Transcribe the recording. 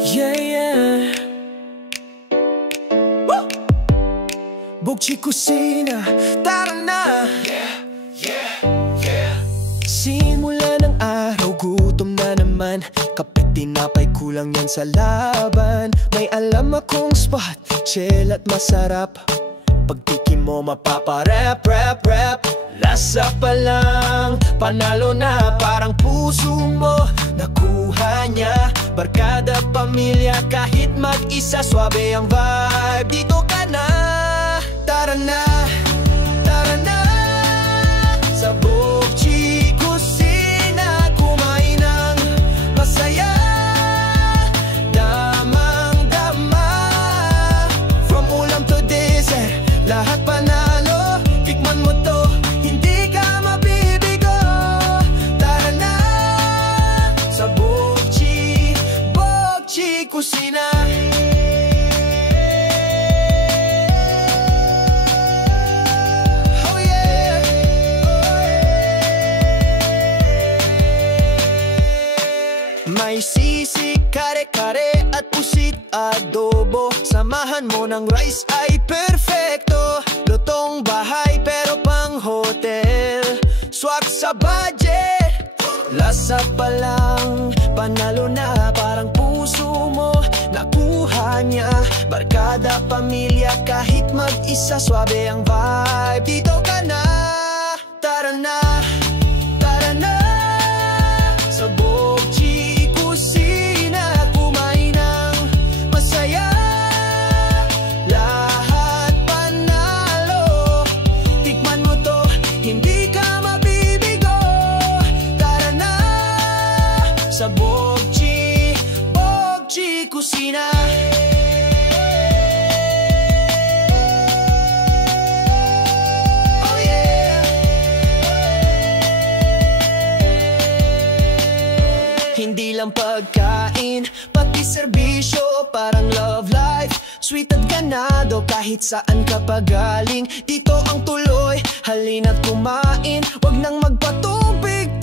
Yeah, yeah. Woo! Bukchi Kusina, tara na. Yeah, yeah, yeah. Simula ng araw, gutom na naman. Kape, tinapay, kulang yan sa laban. May alam akong spot, chill at masarap. Pagtikim mo mapaparep, rep, rep. Lasa pa lang, panalo na. Parang puso mo nakuha niya. Barkada, pamilya, kahit mag-isa, swabe ang vibe. Dito ka na, tara na, tara na. Sa Bukchi Kusina, kumain ng masaya. Damang-dama, from ulam to dessert, lahat panalo. Tikman mo to, hindi ka mabibigo. Tara na, sa Bukchi Kusina. Oh yeah. May sisig, kare-kare at pusit adobo. Samahan mo ng rice ay perfecto. Lutong bahay pero pang hotel. Swak sa budget, lasa pa lang, panalo na. Parang puso mo nakuha niya. Barkada, pamilya, kahit mag-isa, swabe ang vibe. Dito ka na, tara na, tara na. Sa Bukchi Kusina, kumain ng masaya. Lahat panalo, tikman mo to, hindi ka mabibigo. Tara na, sa Bukchi Kusina. Oh yeah. Hindi lang pagkain, pati serbisyo, parang love life. Sweet at ganado, kahit saan ka pagaling. Dito ang tuloy, halina't kumain. Wag nang magpatubig